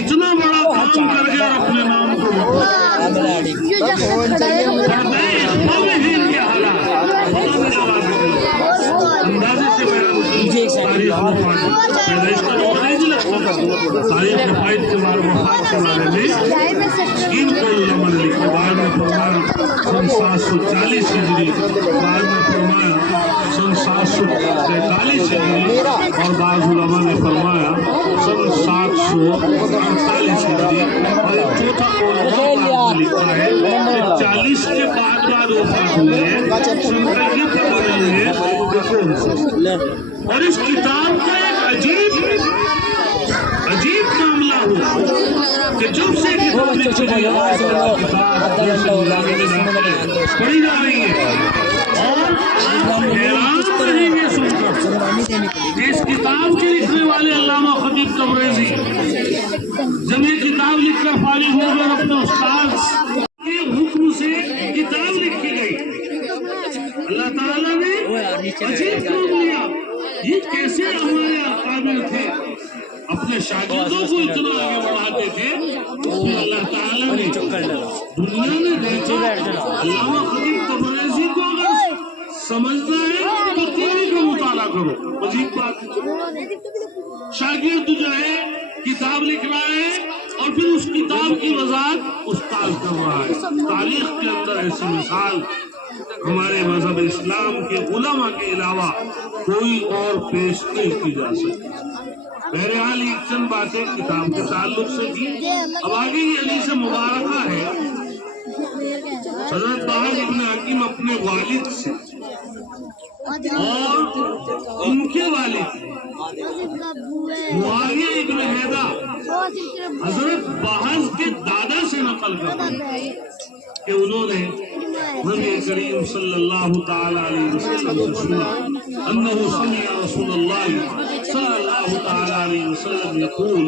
इतना बड़ा काम कर गया और अपने नाम को अंदाजे से तारीख फाइट के बारे में लिखे बाद में फरमाया सन 740 हिजरी, बाद में फरमाया सन 743 हिजरी और बाद उलमा ने फरमाया सन 748 हिजरी। और एक चौथा कौल लिखा है 40 के बाद वफात हुए हैं, और इस किताब का एक अजीब मामला हुआ कि जब से पढ़ी जा रही है और हैरान रहेंगे सुनकर इस किताब के लिखने वाले अल्लामा खतीब तबरेज़ी जब ये किताब लिखकर फारिग हो गए अपने उस्ताद के हुक्म से किताब लिखी गई, अल्लाह ताला ने अजीब काम लिया। ये कैसे हमारे अकाबिर थे, अपने शागिर्दों को इतना आगे बढ़ाते थे, फिर अल्लाह ताला ने दुनिया में देखा अल्लामा खतीब तबरेज़ी को अगर समझना है तो तियरी का मुताला करो। अजीब बात है, शागिर्द जो है किताब लिख रहा है और फिर उस किताब की वजाहत उस्ताद कर रहा है। तारीख के अंदर ऐसी मिसाल हमारे मजहब इस्लाम के उलमा के अलावा कोई और पेश नहीं की जा सकती। बहरहाल एक चंद बातें किताब के ताल्लुक से की। अब आगे ये हदीस मुबारका है, हज़रत बहाज इब्न हकीम अपने वालिद से और उनके वालिद मुआविया इब्न हैदा हज़रत बहाज के दादा से नकल करते हैं कि उन्होंने नबी करीम सल्लल्लाहु ताला अलैहि वसल्लम से सुना अन्नहु समिअ रसूलुल्लाह सल्लल्लाहु ताला अलैहि वसल्लम यक़ूल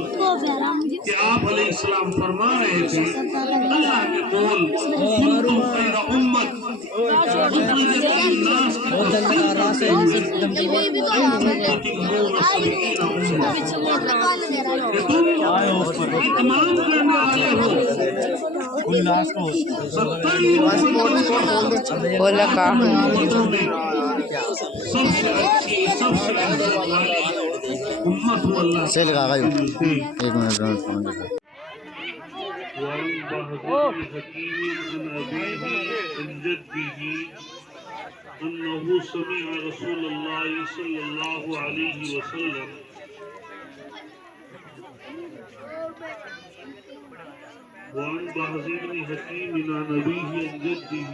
कि आप अलैहिस्सलाम फरमा रहे थे अल्लाह के कौल कुंतुम खैरा उम्मत उखरिजत लिन्नास की तस्दीक करते हुए कि तुम इत्माम करने वाले हो। बोला का सबसे अच्छी सबसे वाली उम्मत हो अल्लाह से लगा गई। एक मिनट अन्नहु समिअ रसूलुल्लाह सल्लल्लाहु अलैहि वसल्लम وعن بهز بن حكيم عن أبيه عن جده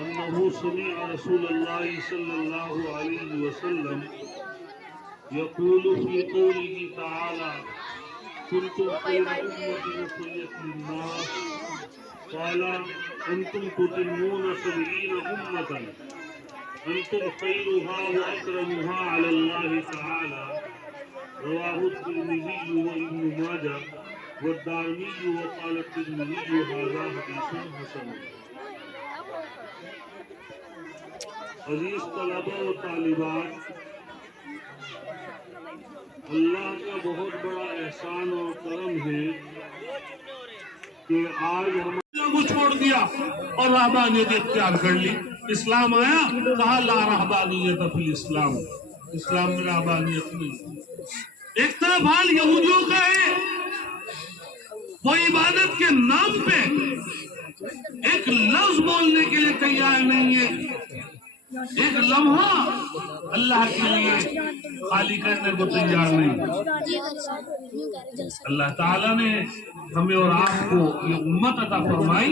أنه سمع رسول الله صلى الله عليه وسلم يقول في قوله تعالى كنتم خير أمة أخرجت للناس قال أنتم تتمون 70 أمة أنتم خيرها وأكرمها على الله تعالى رواه الترمذي وابن ماجه والدارمي وقال الترمذي هذا حديث حسن۔ عزیز طلبہ و طالبات، اللہ کا بہت بڑا احسان اور کرم ہے کہ آج ہم کو چھوڑ دیا اور رہبانیت اختیار کر لی۔ اسلام آیا، کہا لا رہبانیت فی الاسلام، اسلام میں رہبانیت نہیں۔ ایک طرف حال یہودیوں کا ہے، وہ عبادت کے نام پہ ایک لفظ بولنے کے لیے تیار نہیں ہے، ایک لمحہ اللہ کے لیے خالی کرنے کو تیار نہیں۔ اللہ تعالیٰ نے ہمیں اور آپ کو یہ امت عطا فرمائی،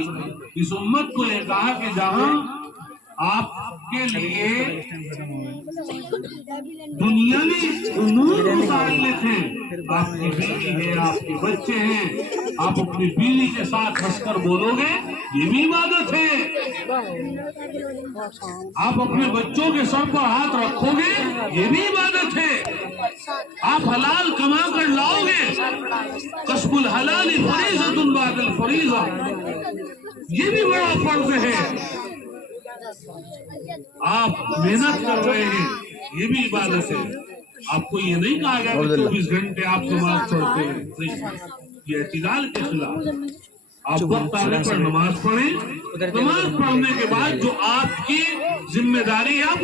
اس امت کو یہ کہا کہ جہاں آپ کے لیے دنیاوی امور متعلق ہیں، آپ کی بیوی ہے، آپ کے بچے ہیں، آپ اپنی بیوی کے ساتھ ہنس کر بولو گے، یہ بھی عبادت ہے۔ آپ اپنے بچوں کے سر پر ہاتھ رکھو گے، یہ بھی عبادت ہے۔ آپ حلال کما کر لاؤ گے، کسب الحلال فریضۃ بعد الفریضہ، یہ بھی بڑا فرض ہے۔ آپ محنت کر رہے ہیں، یہ بھی عبادت ہے۔ آپ کو یہ نہیں کہا گیا کہ 24 گھنٹے آپ نماز پڑھتے ہیں، نہیں، یہ اعتدال کے خلاف۔ آپ وقت آنے پر نماز پڑھیں، نماز پڑھنے کے بعد جو آپ کی ذمہ داری ہے آپ